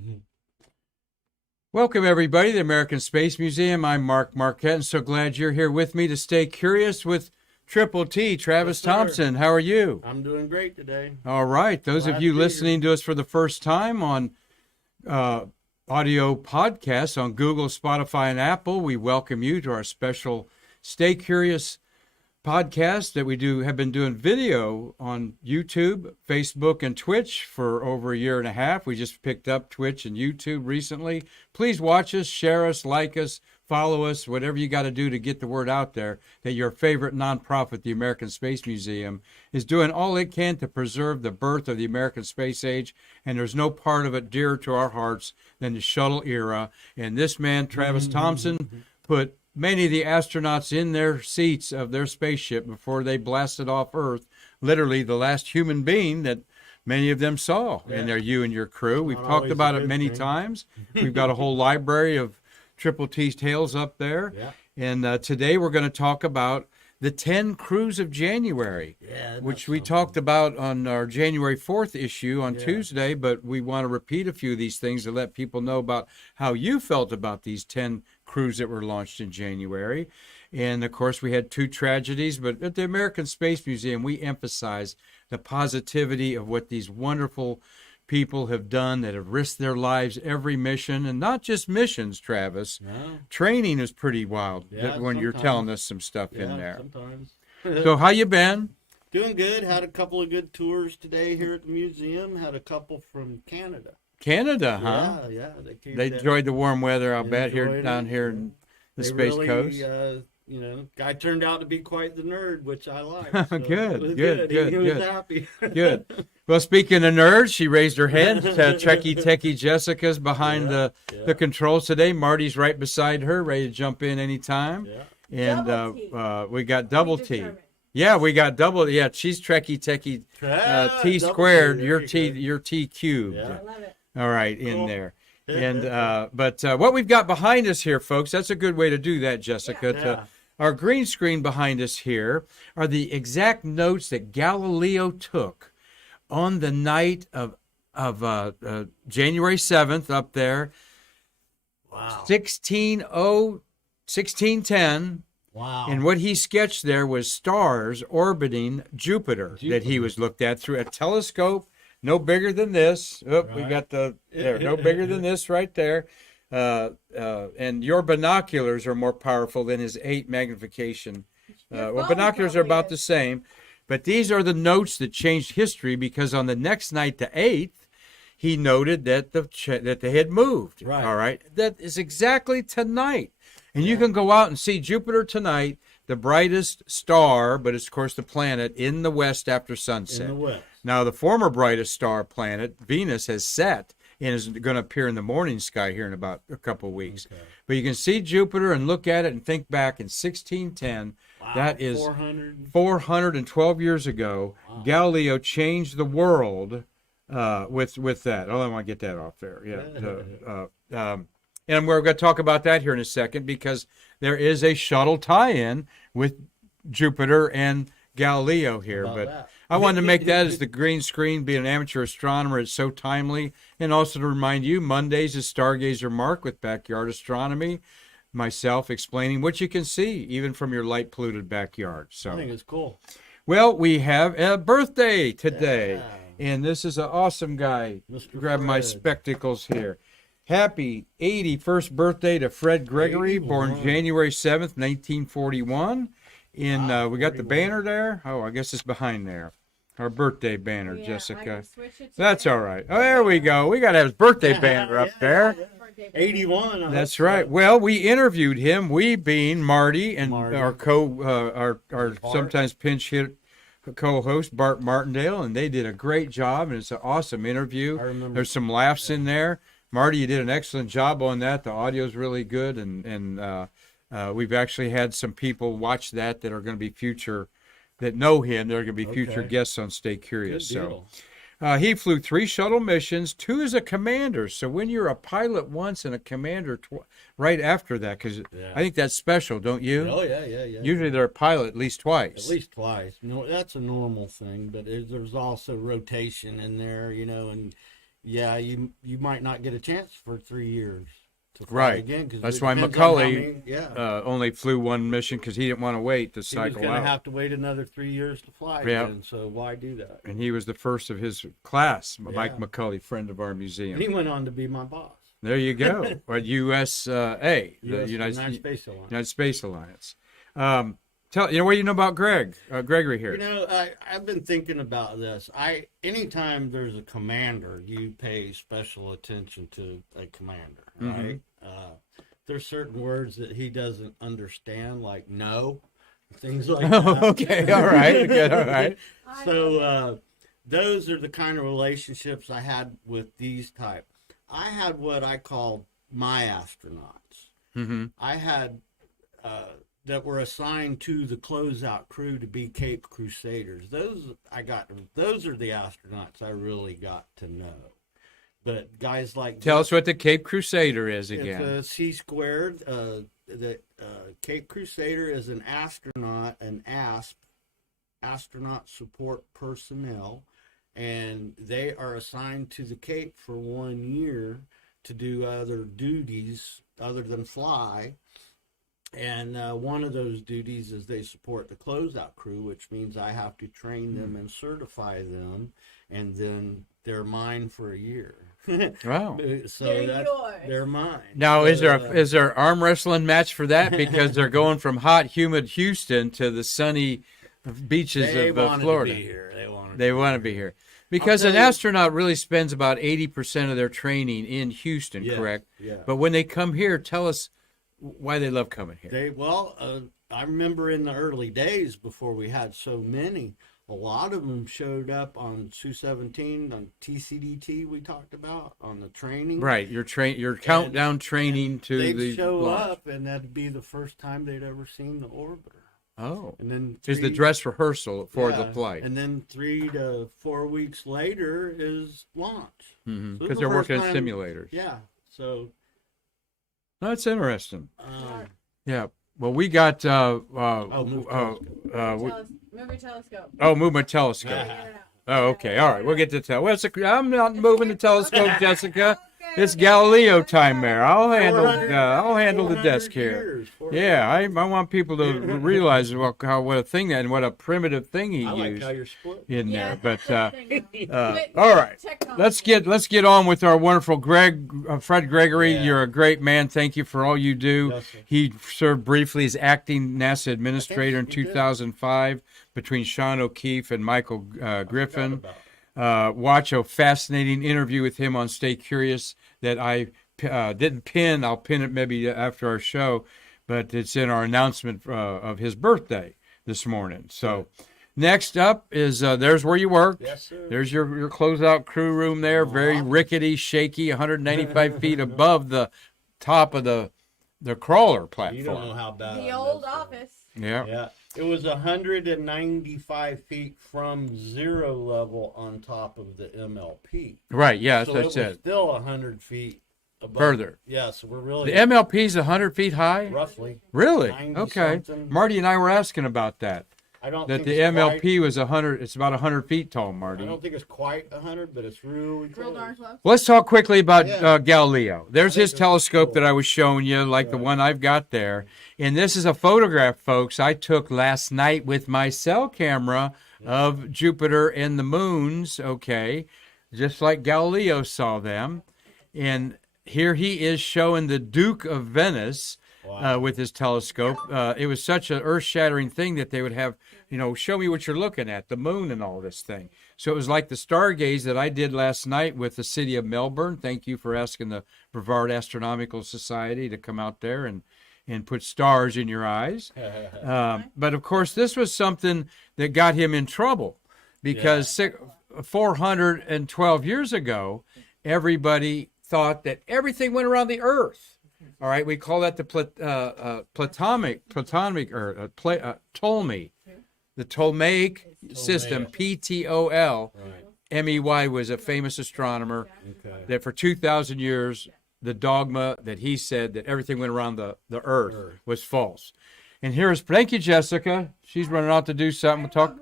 Mhm. Welcome, everybody, to the American Space Museum. I'm Marquette, and so glad you're here with me to stay curious with Triple T, Travis Yes, sir. Thompson. How are you? I'm doing great today. All right. Those of Glad you to be listening here. to us for the first time on uh, audio podcasts on Google, Spotify, and Apple, we welcome you to our special Stay Curious podcast that we have been doing video on YouTube, Facebook, and Twitch for over a year and a half. We just picked up Twitch and YouTube recently. Please watch us, share us, like us, follow us, whatever you got to do to get the word out there that your favorite nonprofit, the American Space Museum, is doing all it can to preserve the birth of the American space age, and there's no part of it dearer to our hearts than the shuttle era. And this man, Travis Thompson, put many of the astronauts in their seats of their spaceship before they blasted off Earth, literally the last human being that many of them saw. Yeah. And they're you and your crew. We've Not talked always a about it good many thing. times. We've got a whole library of Triple T's tales up there. Yeah. And today we're going to talk about the 10 crews of January, Yeah. which we talked about on our January 4th issue on Yeah. Tuesday, but we want to repeat a few of these things to let people know about how you felt about these 10 crews that were launched in January. And of course, we had two tragedies, but at the American Space Museum, we emphasize the positivity of what these wonderful people have done that have risked their lives every mission, and not just missions, Travis. No. Training is pretty wild Yeah, when you're sometimes. telling us some stuff Yeah. in there. Sometimes. So how you been? Doing good. Had a couple of good tours today here at the museum. Had a couple from Canada. Canada, huh? Yeah. Yeah. They came They down. enjoyed the warm weather, I'll bet, here Enjoyed down it, here yeah. in the They Space really, Coast. guy turned out to be quite the nerd, which I like. So Good, it was good, He good, was good. happy. Good. Well, speaking of nerds, she raised her hand. Trekkie Techie Jessica's behind Yeah, the controls today. Marty's right beside her, ready to jump in anytime. Yeah. And Double T. we got double T. Determined. Yeah, we got double. Yeah, she's Trekkie Techie T Double squared. T, Your there T, you go. your T cubed. Yeah. I love it. All right, in Cool. there. And but what we've got behind us here, folks, that's a good way to do that, Jessica. Yeah. Our green screen behind us here are the exact notes that Galileo took on the night of January 7th up there, Wow. 1610. Wow. And what he sketched there was stars orbiting Jupiter that he was looked at through a telescope no bigger than this. Oh, we Right. got the there, no bigger than this right there. And your binoculars are more powerful than his 8 magnification. Your Well, phone binoculars are probably about is. the same, but these are the notes that changed history because on the next night, the 8th, he noted that that they had moved. Right. All right. That is exactly tonight. And you Yeah. can go out and see Jupiter tonight, the brightest star, but it's of course the planet in the west after sunset. In the West. Now, the former brightest star planet, Venus, has set and is going to appear in the morning sky here in about a couple of weeks. Okay. But you can see Jupiter and look at it and think back in 1610. Wow. That is 400. 412 years ago. Wow. Galileo changed the world with that. Oh, I want to get that off there. Yeah. And we're going to talk about that here in a second because there is a shuttle tie-in with Jupiter and Galileo here. About But that. I wanted to make that as the green screen. Being an amateur astronomer, it's so timely. And also to remind you, Mondays is Stargazer Mark with Backyard Astronomy. Myself explaining what you can see even from your light polluted backyard. I So, think it's cool. well, we have a birthday today. Yeah. And this is an awesome guy. Mr. Grab my Fred. spectacles here. Happy 81st birthday to Fred Gregory, born 81. January 7th, 1941. Wow, We got the 41. banner there. Oh, I guess it's behind there. Our birthday banner, Yeah, I Jessica. can switch it to That's that. all right. Oh, there we go. We got to have his birthday banner up Yeah, there. yeah. Birthday boy. 81. I That's hope right. so. Well, we interviewed him. We being Marty and Marty. our our Bart. sometimes pinch hit co-host Bart Martindale, and they did a great job. And it's an awesome interview. I remember. There's some laughs in there. Marty, you did an excellent job on that. The audio's really good, and we've actually had some people watch that are going to be future that know him. They're going to be future Okay. guests on Stay Good Curious. So. deal. He flew 3 shuttle missions, 2 as a commander. So when you're a pilot once and a commander right after that, because Yeah. I think that's special, don't you? Oh, yeah. Usually they're a pilot at least twice. At least twice. No, that's a normal thing, but there's also rotation in there, and yeah, you might not get a chance for 3 years to fly Right. again. Cause That's it why depends on how McCulley many- only flew one mission because he didn't want to wait to he was cycle going to out. have to wait another 3 years to fly Yeah. again. So why do that? And he was the first of his class, Mike Yeah. McCulley, friend of our And museum. he went on to be my boss. There you go. At USA, the United Space Alliance. United Space Alliance. What do you know about Gregory here? You know, I've been thinking about this. Anytime there's a commander, you pay special attention to a commander, right? There's certain words that he doesn't understand, like no, things like that. Okay, all right, good, all right. So those are the kind of relationships I had with these type. I had what I call my astronauts. Mm-hmm. I had that were assigned to the Closeout crew to be Cape Crusaders. Those are the astronauts I really got to know. But guys like Tell us what the Cape Crusader is again. It's a C squared. The Cape Crusader is an astronaut, an ASP, astronaut support personnel, and they are assigned to the Cape for 1 year to do other duties other than fly. And one of those duties is they support the Closeout crew, which means I have to train them and certify them, and then they're mine for a year. Wow. So They're yours. they're mine. Now, So, is there an arm wrestling match for that? Because they're going from hot, humid Houston to the sunny beaches they of wanted Florida. to be here. They want to be here. Because an tell you- astronaut really spends about 80% of their training in Houston, Yeah, correct? yeah. But when they come here, tell us why they love coming here. I remember in the early days before we had so many, a lot of them showed up on Su-17, on TCDT we talked about, on the training. Right, your countdown training to They'd the show launch. up, and that'd be the first time they'd ever seen the orbiter. Oh, And then is the dress rehearsal for the flight. And then 3 to 4 weeks later is launch. Because So this is they're the working first at time- simulators. Yeah. So That's interesting. um, Yeah. Well, we got move Move your telescope. move my telescope. Yeah. Oh, okay. All right. We'll get to tell. Well, I'm not moving the telescope, Jessica. It's Galileo time there. I'll handle the desk here. Yeah, I want people to realize what a thing that and what a primitive thing he I like used how you're split. in Yeah. there. But But all right. technology. Let's get on with our wonderful Fred Gregory. Yeah. You're a great man. Thank you for all you do. Yes, sir. He served briefly as acting NASA administrator in he did. 2005 between Sean O'Keefe and Michael Griffin. Forgot about it. Watch a fascinating interview with him on Stay Curious that I didn't pin. I'll pin it maybe after our show, but it's in our announcement of his birthday this morning. So next up is there's where you work. Yes, sir. There's your closeout crew room there, very rickety, shaky, 195 feet above the top of the crawler platform. You don't know how bad The I old messed up. office. Yeah. Yeah, it was 195 feet from zero level on top of the MLP. Right. Yeah, that's So what it I was said. still 100 feet above. Further. Yeah, so we're really The MLP's 100 feet high? roughly. Really? 90 Okay. something. Marty and I were asking about that. I don't That think the it's MLP was 100. It's about 100 feet tall, Quite, I Marty. don't think it's quite 100, but it's really Real close. darn close. Let's talk quickly about Yeah. Galileo. There's his that's telescope cool. that I was showing you, like the one I've got there. And this is a photograph, folks, I took last night with my cell camera of Jupiter and the moons, okay, just like Galileo saw them. And here he is showing the Duke of Venice with his telescope. It was such an earth-shattering thing that they would have, show me what you're looking at, the moon and all this thing. So it was like the stargaze that I did last night with the city of Melbourne. Thank you for asking the Brevard Astronomical Society to come out there and put stars in your eyes. But of course, this was something that got him in trouble because 412 years ago, everybody thought that everything went around the Earth. All right, we call that the Ptolemy, the Ptolemaic system, Ptol. Right. Mey was a famous astronomer Okay. that for 2,000 years, the dogma that he said that everything went around the earth was false. And thank you, Jessica. She's running out to do something. We'll talk.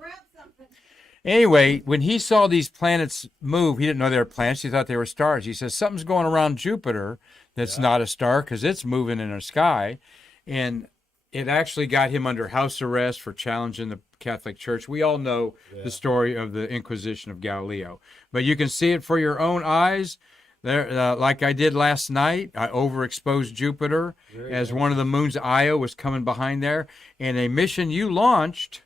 Anyway, when he saw these planets move, he didn't know they were planets. He thought they were stars. He says, something's going around Jupiter that's not a star because it's moving in the sky. And it actually got him under house arrest for challenging the Catholic Church. We all know the story of the Inquisition of Galileo. But you can see it for your own eyes. There, like I did last night, I overexposed Jupiter as one of the moons. Io was coming behind there. And a mission you launched,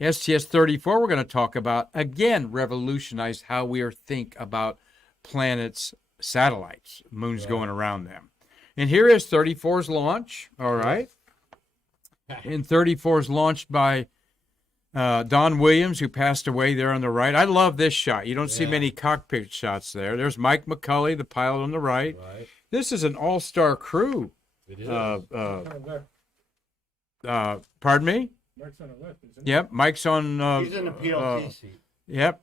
STS-34, we're going to talk about, again, revolutionized how we think about planets, satellites, moons going around them. And here is 34's launch, all right? And 34 is launched by Don Williams, who passed away there on the right. I love this shot. You don't see many cockpit shots there. There's Mike McCulley, the pilot on the right. This is an all-star crew. It is. Pardon me? Mike's on the left, isn't Yep, Mike's on... He's in the PLT seat. Yep.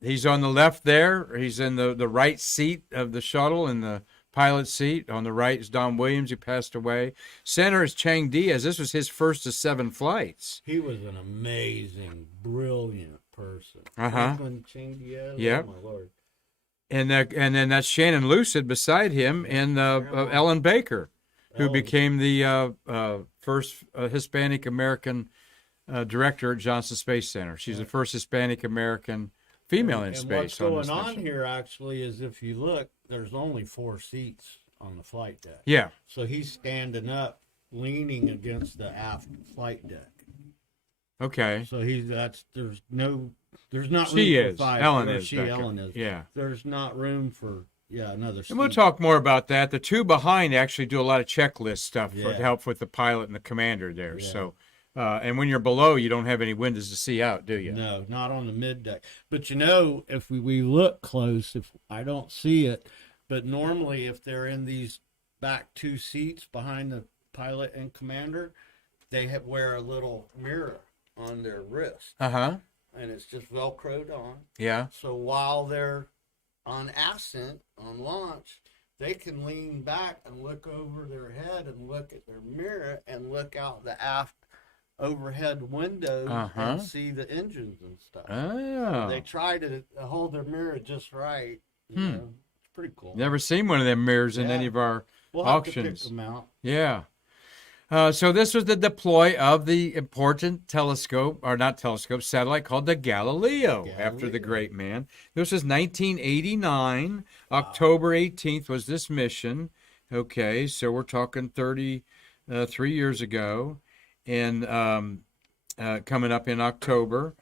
He's on the left there. He's in the right seat of the shuttle in the pilot seat. On the right is Don Williams, who passed away. Center is Chang Diaz. This was his first of 7 flights. He was an amazing, brilliant person. Chang Diaz. Yep. Oh, my Lord. And then that's Shannon Lucid beside him, and Ellen Baker, who became the first Hispanic American director at Johnson Space Center. She's the first Hispanic American female in space. What's going on here actually is, if you look, there's only 4 seats on the flight deck. Yeah. So he's standing up, leaning against the aft flight deck. Okay. So there's not She room is. for 5. Ellen Or is. she, Becker. Ellen is. Yeah. There's not room for another seat. And we'll talk more about that. The 2 behind actually do a lot of checklist stuff to Yeah. help with the pilot and the commander there. Yeah. So, and when you're below, you don't have any windows to see out, do you? No, not on the mid deck. But if we look close, if I don't see it, but normally if they're in these back 2 seats behind the pilot and commander, they wear a little mirror on their wrist, Uh-huh. and it's just Velcroed on. Yeah. So while they're on ascent, on launch, they can lean back and look over their head and look at their mirror and look out the aft overhead windows and see the engines and stuff. Oh. They try to hold their mirror just right. You know, it's pretty cool. Never seen one of them mirrors in Yeah. any of our We'll have auctions. to pick them out. Yeah. So this was the deploy of the important satellite called the Galileo, after the great man. This was 1989. October 18th was this mission. Okay, so we're talking 33 years ago, and coming up in October.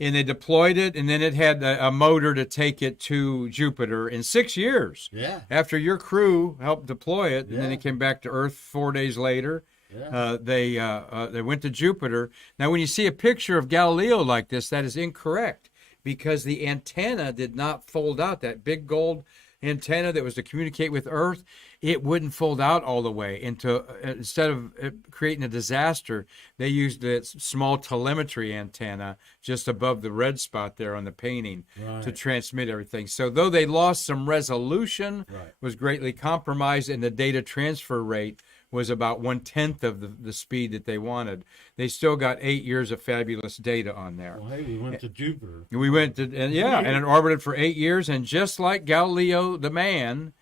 And they deployed it, and then it had a motor to take it to Jupiter in 6 years. Yeah. After your crew helped deploy it, and then Yeah. it came back to Earth 4 days later. Yeah. They went to Jupiter. Now, when you see a picture of Galileo like this, that is incorrect, because the antenna did not fold out. That big gold antenna that was to communicate with Earth, it wouldn't fold out all the way. Instead of creating a disaster, they used a small telemetry antenna just above the red spot there on the painting to transmit everything. So though they lost some resolution, was greatly compromised, and the data transfer rate was about 1/10 of the speed that they wanted, they still got 8 years of fabulous data on there. Well, hey, we went to Jupiter. We went to, and it orbited for 8 years, and just like Galileo the man,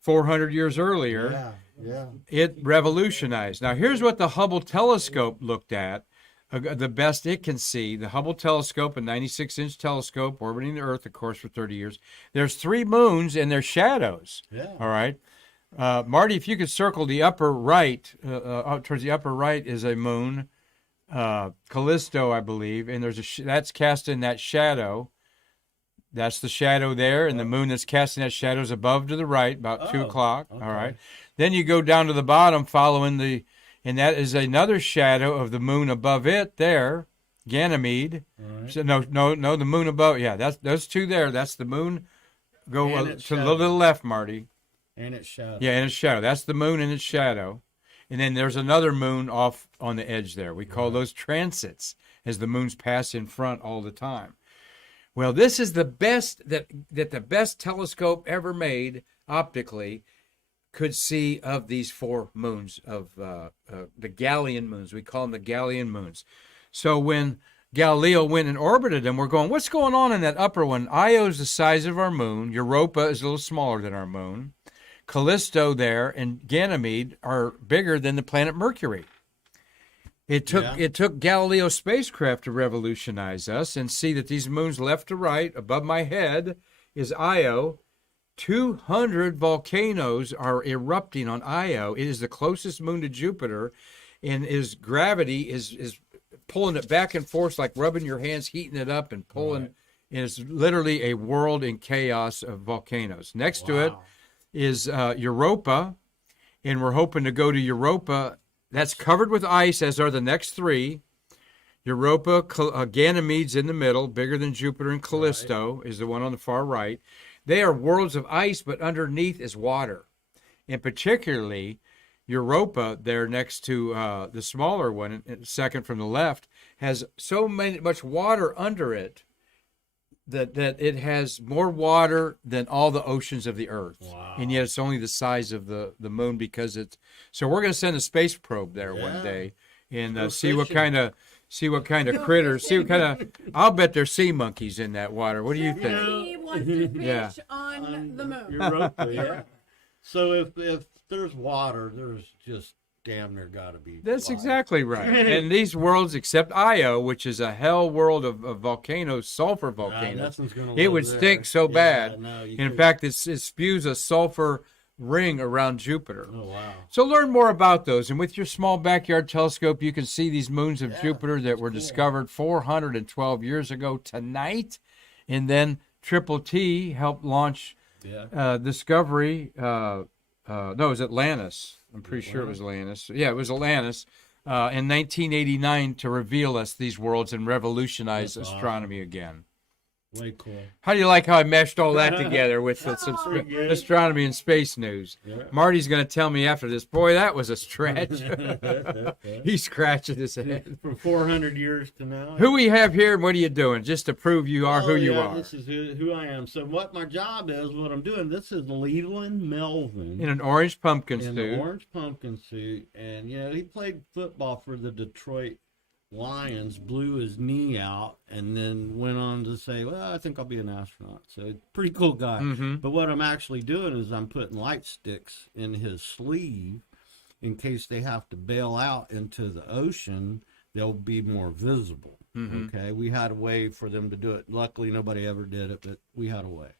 400 years earlier, it revolutionized. Now, here's what the Hubble telescope looked at, the best it can see. The Hubble telescope, a 96-inch telescope orbiting the Earth, of course, for 30 years. There's 3 moons and their shadows. All right. Marty, if you could circle the upper right, towards the upper right is a moon, Callisto, I believe, and there's that's cast in that shadow. That's the shadow there, and the moon that's casting that shadow is above to the right, about 2 o'clock. Okay. All right. Then you go down to the bottom, following and that is another shadow of the moon above it there, Ganymede. Right. So no, the moon above. Yeah, that's those 2 there. That's the moon. Go to the little left, Marty. And its shadow. Yeah, and its shadow. That's the moon and its shadow. And then there's another moon off on the edge there. We call those transits, as the moons pass in front all the time. Well, this is the best that the best telescope ever made optically could see of these 4 moons of the Galilean moons. We call them the Galilean moons. So when Galileo went and orbited them, we're going, what's going on in that upper one? Io is the size of our moon. Europa is a little smaller than our moon. Callisto there and Ganymede are bigger than the planet Mercury. It took Galileo Spacecraft to revolutionize us and see that these moons left to right, above my head, is Io. 200 volcanoes are erupting on Io. It is the closest moon to Jupiter, and its gravity is pulling it back and forth like rubbing your hands, heating it up and pulling. Right. And it's literally a world in chaos of volcanoes. Next to it is Europa, and we're hoping to go to Europa. That's covered with ice, as are the next three. Europa, Ganymede's in the middle, bigger than Jupiter, and Callisto is the one on the far right. They are worlds of ice, but underneath is water. And particularly, Europa, there next to the smaller one, second from the left, has much water under it that it has more water than all the oceans of the Earth. Wow. And yet it's only the size of the moon because it's... So we're going to send a space probe there one day and see what kind of critters, I'll bet there's sea monkeys in that water. What do you think? He wants to fish on the moon. Europa, yeah. So if there's water, there's just damn near got to be. That's life. Exactly right. And these worlds, except Io, which is a hell world of volcanoes, sulfur volcanoes, it would stink so bad. No, in fact, it spews a sulfur ring around Jupiter. Oh, wow. So learn more about those. And with your small backyard telescope, you can see these moons of Jupiter that were discovered 412 years ago tonight. And then Triple T helped launch Discovery. No, it was Atlantis. I'm pretty sure it was Atlantis. Yeah, it was Atlantis in 1989 to reveal us these worlds and revolutionize astronomy again. Way cool. How do you like how I meshed all that together with some astronomy and space news? Yeah. Marty's going to tell me after this, boy, that was a stretch. He's scratching his head. From 400 years to now. Who we have here and what are you doing? Just to prove you are who you are. This is who I am. So what my job is, what I'm doing, this is Leland Melvin. In an orange pumpkin suit. In an orange pumpkin suit. And, he played football for the Detroit Lions, blew his knee out, and then went on to say, well, I think I'll be an astronaut. So pretty cool guy. Mm-hmm. But what I'm actually doing is I'm putting light sticks in his sleeve in case they have to bail out into the ocean, they'll be more visible. Mm-hmm. Okay, we had a way for them to do it. Luckily, nobody ever did it, but we had a way.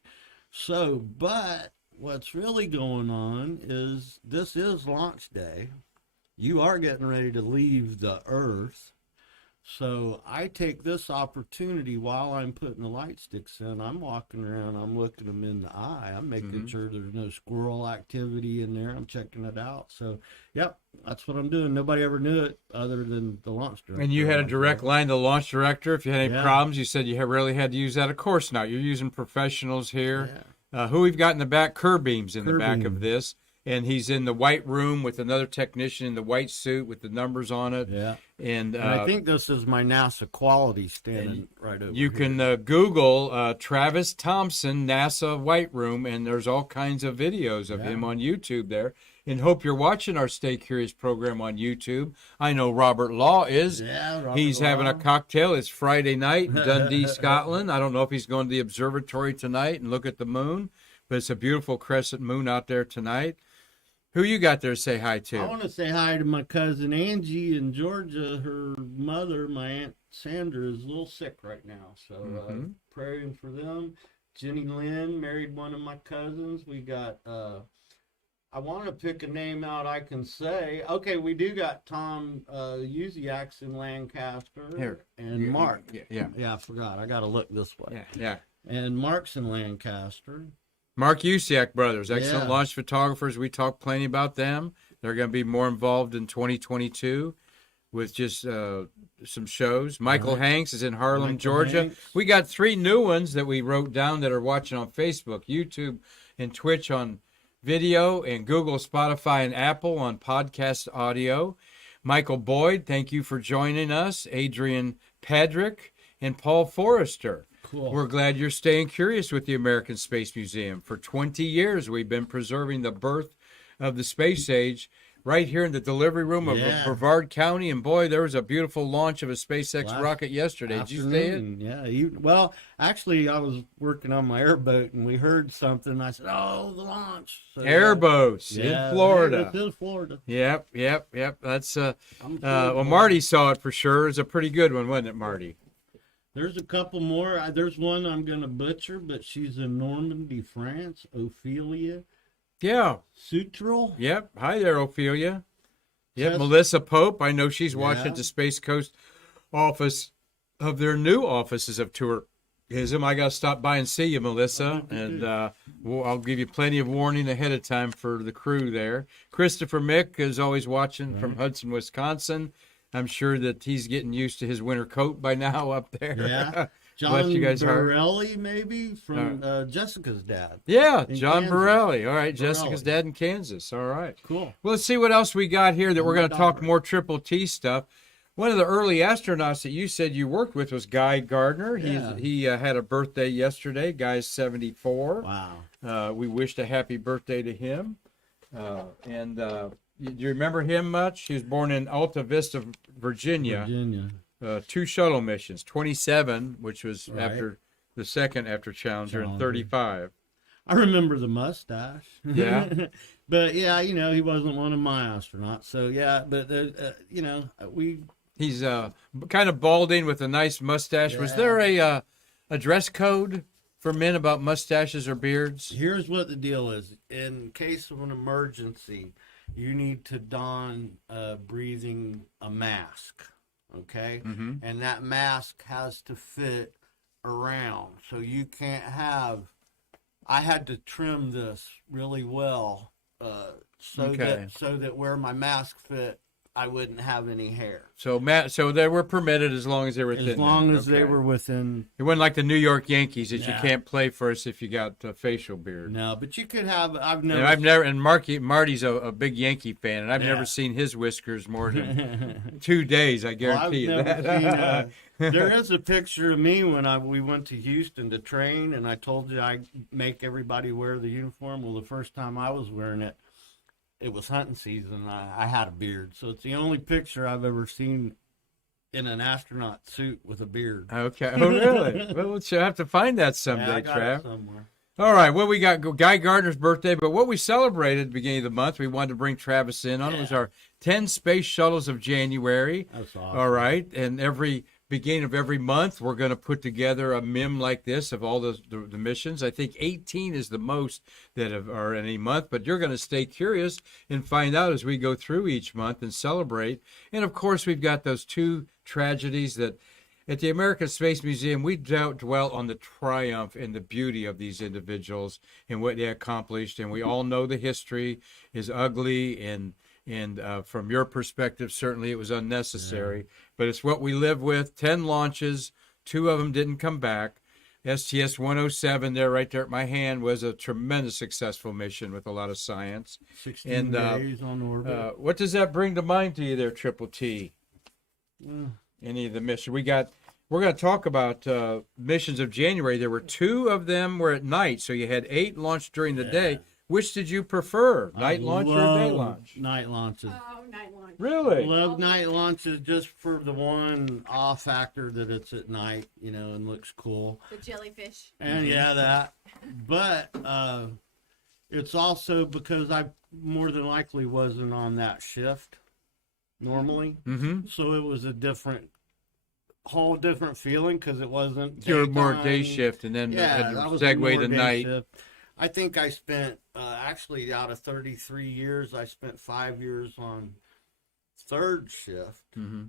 So, but what's really going on is this is launch day. You are getting ready to leave the Earth. So I take this opportunity while I'm putting the light sticks in. I'm walking around. I'm looking them in the eye. I'm making sure there's no squirrel activity in there. I'm checking it out. So, yep, that's what I'm doing. Nobody ever knew it other than the launch director. And you had a direct line to the launch director. If you had any problems, you said you really had to use that. Of course not. You're using professionals here. Yeah. Who we've got in the back? Kerbeam's in the back of this. And he's in the white room with another technician in the white suit with the numbers on it. Yeah. And I think this is my NASA quality standing right over you here. can Google Travis Thompson, NASA White Room, and there's all kinds of videos of him on YouTube there. And hope you're watching our Stay Curious program on YouTube. I know Robert Law is. Yeah, Robert He's Law. having a cocktail. It's Friday night in Dundee, Scotland. I don't know if he's going to the observatory tonight and look at the moon, but it's a beautiful crescent moon out there tonight. Who you got there to say hi to? I want to say hi to my cousin Angie in Georgia. Her mother, my Aunt Sandra, is a little sick right now. So praying for them. Jenny Lynn married one of my cousins. We got, I want to pick a name out I can say. Okay, we do got Tom Uziak's in Lancaster. Here. And Mark. Yeah, I forgot. I got to look this way. Yeah. And Mark's in Lancaster. Mark Usiak brothers, excellent Yeah. launch photographers. We talked plenty about them. They're going to be more involved in 2022 with just some shows. Michael Hanks is in Harlem, Michael Georgia. Hanks. We got 3 new ones that we wrote down that are watching on Facebook, YouTube, and Twitch on video, and Google, Spotify, and Apple on podcast audio. Michael Boyd, thank you for joining us. Adrian Padrick and Paul Forrester. Cool. We're glad you're staying curious with the American Space Museum. For 20 years, we've been preserving the birth of the space age right here in the delivery room of Yeah. Brevard County. And boy, there was a beautiful launch of a SpaceX rocket yesterday. Did you see it? Afternoon, yeah. Well, actually, I was working on my airboat, and we heard something. I said, "Oh, the launch!" So, Airboats yeah, in Florida. It's in Florida. Yep. That's I'm well, sure- Marty saw it for sure. It's a pretty good one, wasn't it, Marty? There's a couple more. There's one I'm going to butcher, but she's in Normandy, France. Ophelia Yeah. Sutral. Yep. Hi there, Ophelia. Yep. Yes. Melissa Pope. I know she's watching Yeah. at the Space Coast office of their new offices of tourism. I got to stop by and see you, Melissa. And I'll give you plenty of warning ahead of time for the crew there. Christopher Mick is always watching from Hudson, Wisconsin. I'm sure that he's getting used to his winter coat by now up there. Yeah. Bless John you guys' heart. Borelli, maybe, from Jessica's dad. Yeah, In John Kansas. Borelli. All right, Borelli. Jessica's dad in Kansas. All right. Cool. Well, let's see what else we got here that we're my going to talk daughter. more Triple T stuff. One of the early astronauts that you said you worked with was Guy Gardner. Yeah. He had a birthday yesterday. Guy's 74. Wow. We wished a happy birthday to him. Do you remember him much? He was born in Alta Vista, Virginia. Virginia. 2 shuttle missions, 27, which was Right. after the second after Challenger, and Challenger. 35. I I remember the mustache. Yeah. But yeah, he wasn't one of my astronauts. So yeah, but we He's kind of balding with a nice mustache. Was there a dress code for men about mustaches or beards? here's what the deal is. In case of an emergency, you need to don breathing a mask. Okay? Mm-hmm. And that mask has to fit around. So you can't have I had to trim this really well so that where my mask fit, I wouldn't have any hair. So so they were permitted as long as they were within. As long that. as they Okay. were within. It wasn't like the New York Yankees that you Yeah. can't play for us if you got a facial beard. No, but you could have. And Marty's a big Yankee fan, and I've Yeah. never seen his whiskers more than 2 days. I Well, I've guarantee you never that. seen, there is a picture of me when we went to Houston to train, and I told you I make everybody wear the uniform. Well, the first time I was wearing it, it was hunting season. And I had a beard, so it's the only picture I've ever seen in an astronaut suit with a beard. Okay. Oh, really? Well, we'll have to find that Yeah, I someday, got Trav. it somewhere. All right, well, we got Guy Gardner's birthday, but what we celebrated at the beginning of the month, we wanted to bring Travis in on. It was our 10 space shuttles of January. That's awesome. All right, and every beginning of every month, we're going to put together a meme like this of all the missions. I think 18 is the most that are in any month, but you're going to stay curious and find out as we go through each month and celebrate. And, of course, we've got those 2 tragedies that at the American Space Museum, we dwell on the triumph and the beauty of these individuals and what they accomplished. And we all know the history is ugly, and from your perspective, certainly it was unnecessary. But it's what we live with. 10 launches, 2 of them didn't come back. STS-107 there, right there at my hand, was a tremendous successful mission with a lot of science. 16 days on orbit. What does that bring to mind to you there, Triple T? Mm. Any of the missions we're going to talk about missions of January. There were 2 of them were at night, so you had 8 launched during the day. Which did you prefer, night launch or day launch? Night launches. Oh, night launch. Really? Love night launches just for the one awe factor that it's at night, and looks cool. The jellyfish. And yeah, that. But it's also because I more than likely wasn't on that shift normally. Mm-hmm. So it was a whole different feeling because it wasn't. You're more day daytime. shift, and then Yeah, had to I was segue more to day night. shift. I think I spent, actually, out of 33 years, I spent 5 years on third shift. Mm-hmm.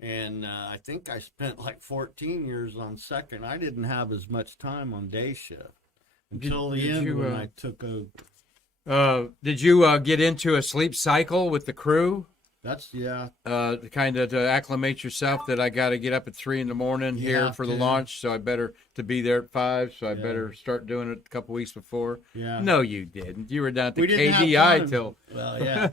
And I think I spent like 14 years on second. I didn't have as much time on day shift until the did end you, when I took over. Did you get into a sleep cycle with the crew? That's, yeah. To acclimate yourself that I got to get up at 3 a.m. here have for the to. launch, so I better to be there at 5. So I Yeah. better start doing it a couple weeks before. Yeah. No, you didn't. You were down at the We didn't have KDI time. till. Well, yeah.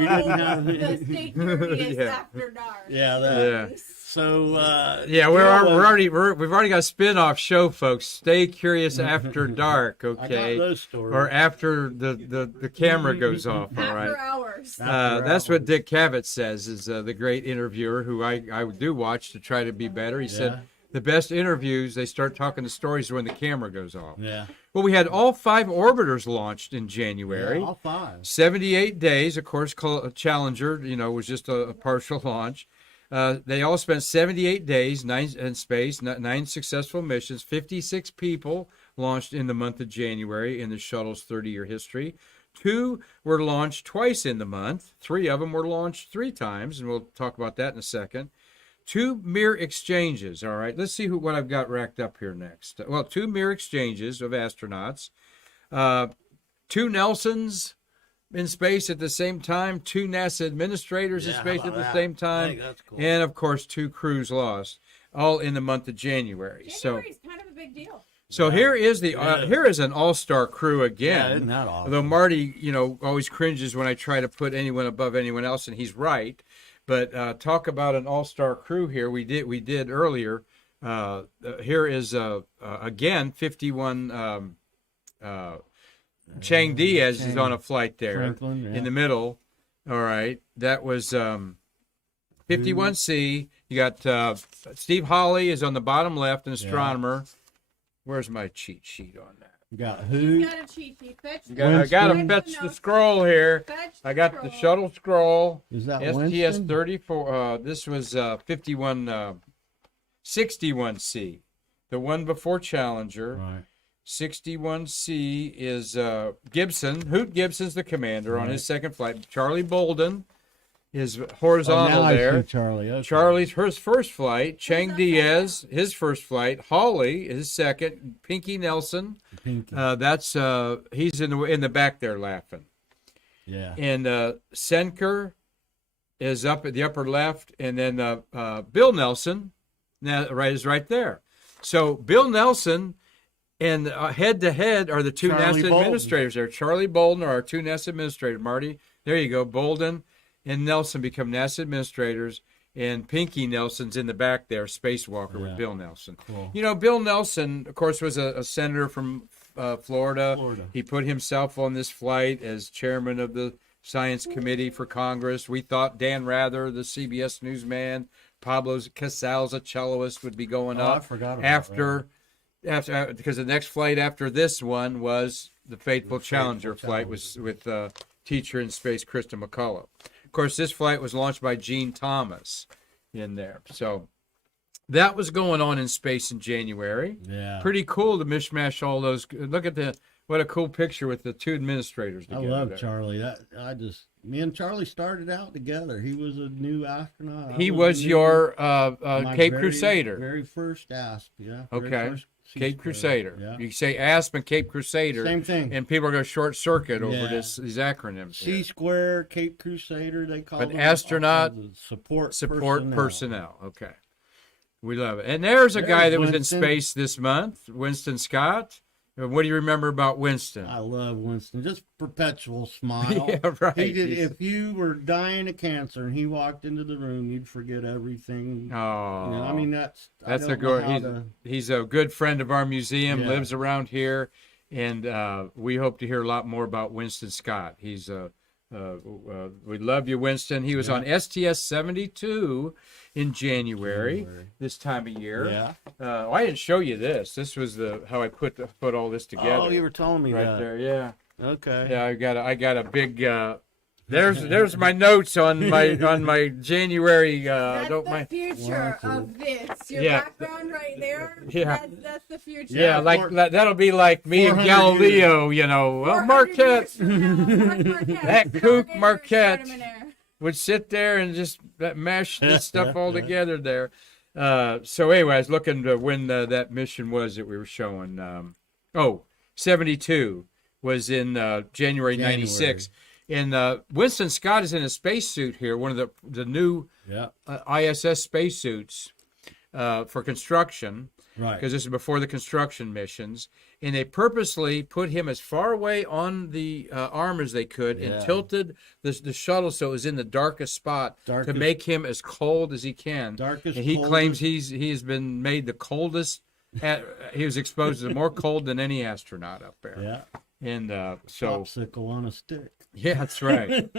We didn't have- the stay curious Yeah. after dark. Yeah, that. Yeah. So Yeah, we've already got a spin-off show, folks. Stay curious after dark, I got okay? those stories. Or after the camera goes off, all right? After hours. That's what Dick Cavett says, is the great interviewer who I do watch to try to be better. He said the best interviews, they start talking the stories when the camera goes off. Yeah. Well, we had all 5 orbiters launched in January. Yeah, all 5. 78 days. Of course, Challenger, was just a partial launch. They all spent 78 days in space, 9 successful missions, 56 people launched in the month of January in the shuttle's 30-year history. 2 were launched twice in the month. 3 of them were launched 3 times, and we'll talk about that in a second. 2 mere exchanges, all right? Let's see what I've got racked up here next. Well, 2 mere exchanges of astronauts. 2 Nelsons in space at the same time, 2 NASA administrators in space at the same time, I think that's cool. and, of course, 2 crews lost, all in the month of January. January is kind of a big deal. So here is here is an all-star crew again. Yeah, isn't that awesome? Although Marty, always cringes when I try to put anyone above anyone else, and he's right. But talk about an all-star crew here. We did earlier. Here is again 51. Chang Diaz is on a flight there Franklin, in the middle. All right, that was 51C. You got Steve Hawley is on the bottom left, an astronomer. Where's my cheat sheet on that? You got who? You got a cheat sheet. I got to fetch the scroll here. I got the shuttle scroll. Is that STS Winston? 34. This was 61C, the one before Challenger. Right. 61C is Gibson. Hoot Gibson's the commander on his second flight. Charlie Bolden is horizontal now I there. see Charlie. Okay. Charlie's his first flight. Chang Diaz, his first flight. Hawley, his second. Pinky Nelson. Pinky. That's he's in the back there laughing. Yeah. And Senker is up at the upper left, and then Bill Nelson is right there. So Bill Nelson and head to head are the 2 Charlie NASA Bolden. administrators there. Charlie Bolden are our 2 NASA administrators. Marty, there you go. Bolden and Nelson become NASA administrators, and Pinky Nelson's in the back there, spacewalker with Bill Nelson. Cool. Bill Nelson, of course, was a senator from Florida. He put himself on this flight as chairman of the Science Committee for Congress. We thought Dan Rather, the CBS newsman, Pablo Casals, a celloist, would be going up I forgot about after because the next flight after this one was the fateful Challenger flight with teacher in space Krista McCullough. Of course, this flight was launched by Gene Thomas in there. So that was going on in space in January. Yeah. Pretty cool to mishmash all those. Look at what a cool picture with the 2 administrators I together. love there. Charlie. Me and Charlie started out together. He was a new astronaut. He was your my Cape very, Crusader. Very first ASP, yeah. Okay. Very first Cape Crusader. Yeah. You say ASP and Cape Crusader. Same thing. And people are going to short circuit over Yeah. these acronyms. C here. square, Cape Crusader, they call But them. astronaut all kinds of support personnel. Okay. We love it. And there's a guy that was in Winston. space this month, Winston Scott. What do you remember about Winston? I love Winston. Just perpetual smile. Yeah, right. He did. If you were dying of cancer and he walked into the room, you'd forget everything. Oh, I mean, that's a know good. how He's a good friend of our museum. Yeah. Lives around here, and we hope to hear a lot more about Winston Scott. He's we love you, Winston. He was on STS 72 in January this time of year. Yeah. I didn't show you this. This was how I put all this together. Oh, you were telling me right that. there. Yeah. Okay. Yeah, I got a big. There's my notes on my January. That's don't the mind. future of this. Your Yeah. background right there. Yeah. That's the future. Yeah, that'll be like me and 400 Galileo, 400 Marquette years from now, Marquette. That kook Stargazer Marquette. extraordinaire. would sit there and just mash this stuff all together there. So anyway, I was looking to when that mission was that we were showing. 72 was in January 96. And Winston Scott is in a spacesuit here, one of the new ISS spacesuits for construction. Right. Because this is before the construction missions. and they purposely put him as far away on the arm as they could and tilted the shuttle so it was in the darkest spot to make him as cold as he can. And he claims he has been made the coldest. He was exposed to more cold than any astronaut up there. Yeah. And so popsicle on a stick. Yeah, that's right.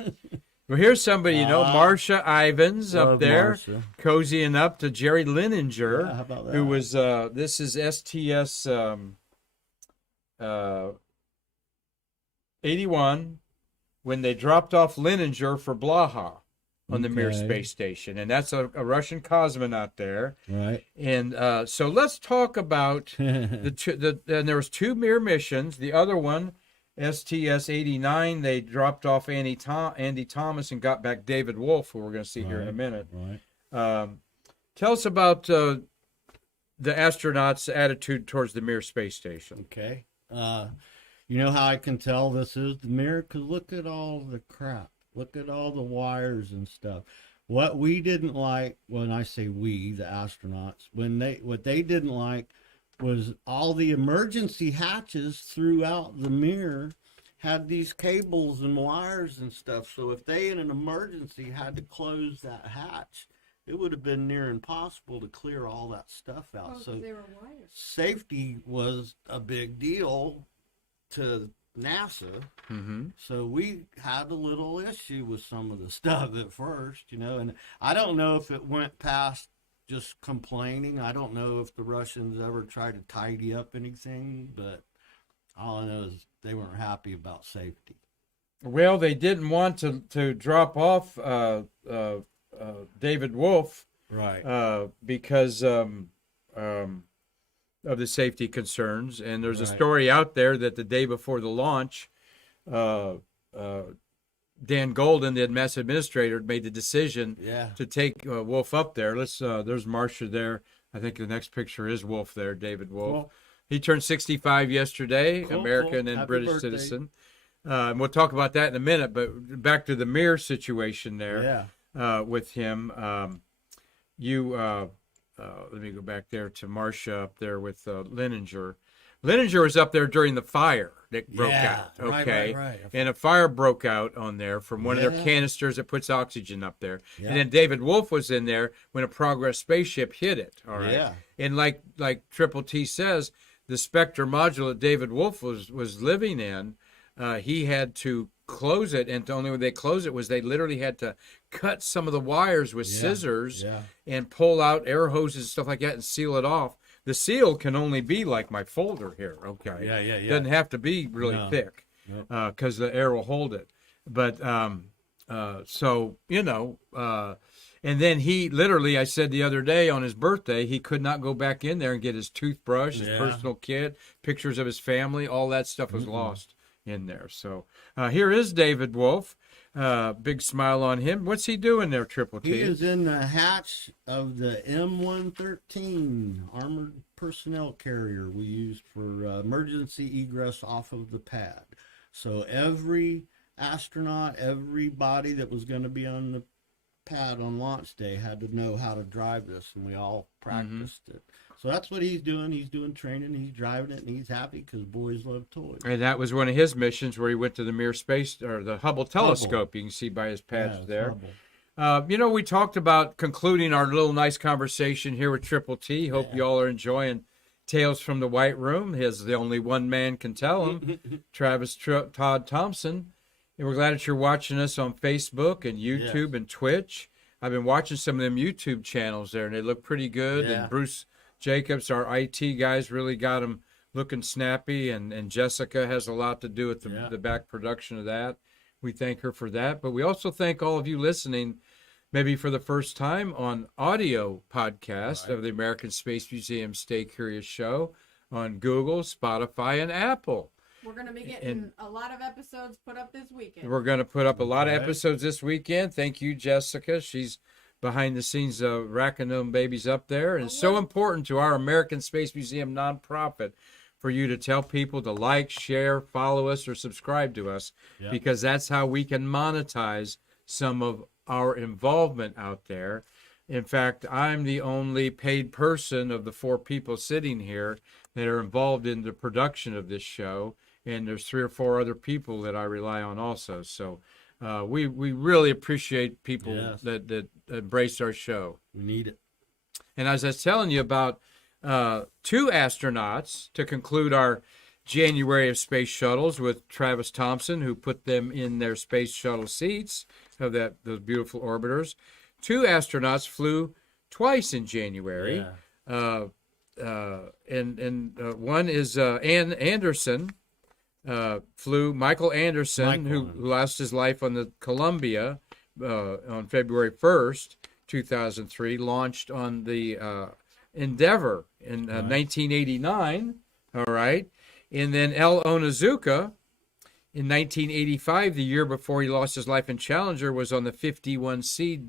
Well, here's somebody, Marcia Ivins up there, Marcia. cozying up to Jerry Lininger, How about that? who was, this is STS 81, when they dropped off Lininger for Blaha on the Mir space station. And that's a Russian cosmonaut there. Right. And so let's talk about and there was 2 Mir missions. The other one, STS 89, they dropped off Andy Thomas and got back David Wolfe, who we're going to see here in a minute. Right. Tell us about the astronauts' attitude towards the Mir space station. Okay. You know how I can tell this is the Mir? Because look at all the crap. Look at all the wires and stuff. What we didn't like, when I say we, the astronauts, what they didn't like was all the emergency hatches throughout the Mir had these cables and wires and stuff. So if they in an emergency had to close that hatch, it would have been near impossible to clear all that stuff out. So they were wires. Safety was a big deal to NASA. Mm-hmm. So we had a little issue with some of the stuff at first, and I don't know if it went past just complaining. I don't know if the Russians ever tried to tidy up anything, but all I know is they weren't happy about safety. Well, they didn't want to drop off David Wolfe, Right? because of the safety concerns. And there's a story out there that the day before the launch, Dan Golden, the mess administrator, made the decision to take Wolfe up there. There's Marcia there. I think the next picture is Wolfe there, David Wolfe. Cool. He turned 65 yesterday, Cool, American cool. and Happy British birthday. citizen. And we'll talk about that in a minute, but back to the Mir situation there with him. Let me go back there to Marcia up there with Lininger. Lininger was up there during the fire that broke out. Okay. Right. And a fire broke out on there from one of their canisters that puts oxygen up there. Yeah. And then David Wolfe was in there when a Progress spaceship hit it. All right. Yeah. And like Triple T says, the Spectre module that David Wolfe was living in, he had to close it, and the only way they closed it was they literally had to cut some of the wires with scissors and pull out air hoses and stuff like that and seal it off. The seal can only be like my folder here, okay? Yeah. Doesn't have to be really thick, because the air will hold it. But and then he literally, I said the other day on his birthday, he could not go back in there and get his toothbrush, his personal kit, pictures of his family, all that stuff was lost in there. So here is David Wolfe. Big smile on him. What's he doing there, Triple T? He is in the hatch of the M113 armored personnel carrier we use for emergency egress off of the pad. So every astronaut, everybody that was going to be on the pad on launch day had to know how to drive this, and we all practiced it. So that's what he's doing. He's doing training. He's driving it, and he's happy because boys love toys. And that was one of his missions where he went to the Mir space, or the Hubble telescope. You can see by his patch there. We talked about concluding our little nice conversation here with Triple T. Hope you all are enjoying Tales from the White Room. The only one man can tell him, Todd Thompson. And we're glad that you're watching us on Facebook and YouTube and Twitch. I've been watching some of them YouTube channels there, and they look pretty good. And Bruce Jacobs, our IT guys, really got them looking snappy, and Jessica has a lot to do with the back production of that. We thank her for that. But we also thank all of you listening, maybe for the first time, on audio podcast of the American Space Museum Stay Curious show on Google, Spotify, and Apple. We're going to be getting a lot of episodes put up this weekend. We're going to put up a lot of episodes this weekend. Thank you, Jessica. She's behind the scenes racking them babies up there. And it's so important to our American Space Museum nonprofit for you to tell people to like, share, follow us, or subscribe to us, because that's how we can monetize some of our involvement out there. In fact, I'm the only paid person of the 4 people sitting here that are involved in the production of this show, and there's 3 or 4 other people that I rely on also. So we really appreciate people that embrace our show. We need it. And as I was telling you about 2 astronauts to conclude our January of space shuttles with Travis Thompson, who put them in their space shuttle seats of those beautiful orbiters. 2 astronauts flew twice in January. Yeah. And one is Ann Anderson, Michael Anderson, who lost his life on the Columbia on February 1st, 2003, launched on the Endeavour in 1989. All right. And then L. Onizuka in 1985, the year before he lost his life in Challenger, was on the 51C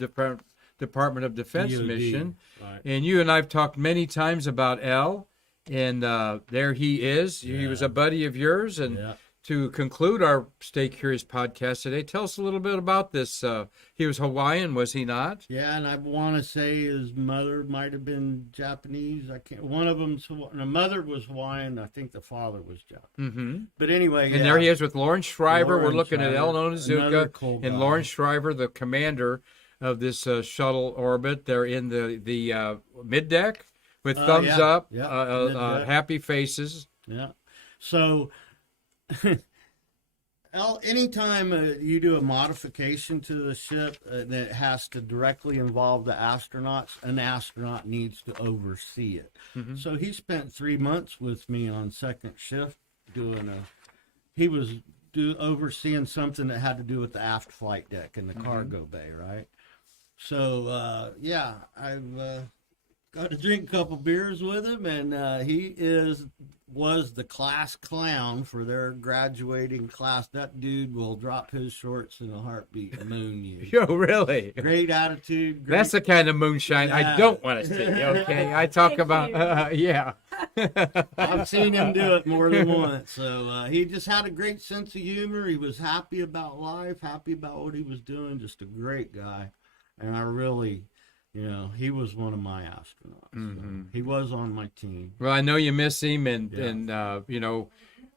Department of Defense DOD. mission. Right. And you and I have talked many times about L, and there he is. Yeah. He was a buddy of yours. And to conclude our Stay Curious podcast today, tell us a little bit about this. He was Hawaiian, was he not? Yeah, and I want to say his mother might have been Japanese. I can't. One of them's the mother was Hawaiian. I think the father was Japanese. Mm-hmm. But anyway, and there he is with Lawrence Shriver. We're Lawrence looking at El Shriver, another cool Onizuka and guy. Lawrence Shriver, the commander of this shuttle orbit. They're in the mid deck with thumbs up, mid-deck. happy faces. Yeah. So, anytime you do a modification to the ship that has to directly involve the astronauts, an astronaut needs to oversee it. Mm-hmm. So he spent 3 months with me on second shift he was overseeing something that had to do with the aft flight deck and the cargo bay, right? So, I've got to drink a couple beers with him, and he was the class clown for their graduating class. That dude will drop his shorts in a heartbeat and moon you. Yo, really? Great attitude. That's the kind of moonshine I don't want to see. Okay, I talk about I've seen him do it more than once. So he just had a great sense of humor. He was happy about life, happy about what he was doing. Just a great guy, and I really. He was one of my astronauts. Mm-hmm. So he was on my team. Well, I know you miss him, and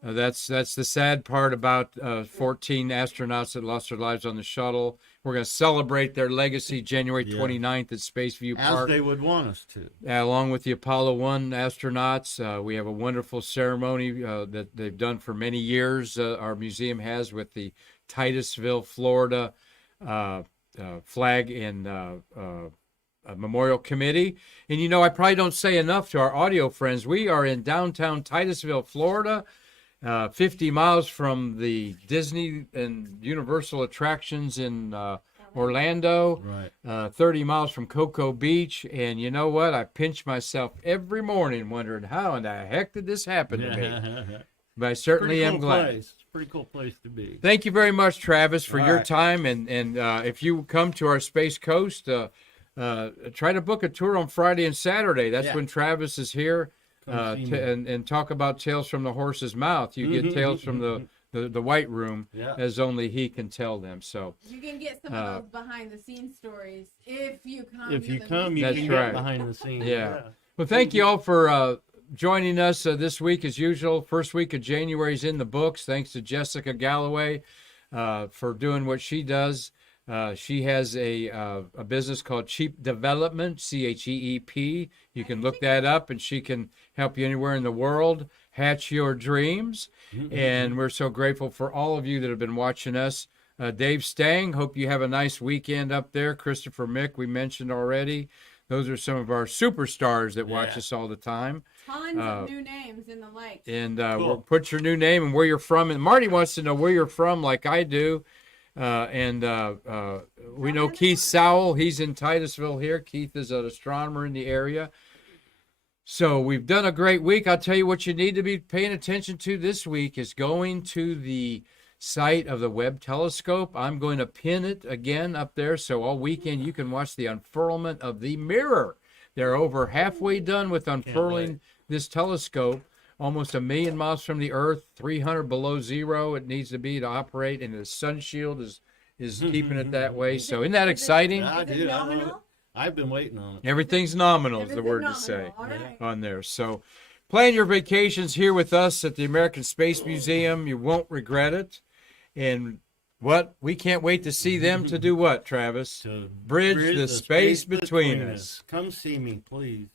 that's the sad part about 14 astronauts that lost their lives on the shuttle. We're going to celebrate their legacy January 29th at Spaceview Park. As they would want us to. Along with the Apollo 1 astronauts, we have a wonderful ceremony that they've done for many years. Our museum has with the Titusville, Florida flag and Memorial Committee. And I probably don't say enough to our audio friends. We are in downtown Titusville, Florida, 50 miles from the Disney and Universal attractions in Orlando, right. 30 miles from Cocoa Beach. And you know what? I pinch myself every morning wondering how in the heck did this happen to me? But I certainly am glad. It's a pretty cool place to be. Thank you very much, Travis, for your right. time. And if you come to our Space Coast, try to book a tour on Friday and Saturday. That's when Travis is here and talk about Tales from the Horse's Mouth. You get Tales from the White Room as only he can tell them. So you can get some of those behind the scenes stories if you come. If you come, you That's can right. get behind the scenes. Yeah. Well, thank you all for joining us this week as usual. First week of January is in the books. Thanks to Jessica Galloway for doing what she does. She has a business called Cheap Development, CHEEP. You can look that up, and she can help you anywhere in the world hatch your dreams. Mm-hmm. And we're so grateful for all of you that have been watching us. Dave Stang, hope you have a nice weekend up there. Christopher Mick, we mentioned already. Those are some of our superstars that watch us all the time. Tons of new names in the likes. And we'll put your new name and where you're from. And Marty wants to know where you're from like I do. We know Keith Sowell. He's in Titusville here. Keith is an astronomer in the area. So we've done a great week. I'll tell you what you need to be paying attention to this week is going to the site of the Webb telescope. I'm going to pin it again up there so all weekend you can watch the unfurlment of the mirror. They're over halfway done with unfurling this telescope. Almost 1 million miles from the Earth, 300 below zero it needs to be to operate, and the sun shield is keeping it that way. So isn't that exciting? I Is it do. nominal? I've been waiting on it. Everything's nominal is the word to Nominal, say all right. on there. So Plan your vacations here with us at the American Space Museum. You won't regret it. And what? We can't wait to see them to do what, Travis? To Bridge the space between us. Come see me, please.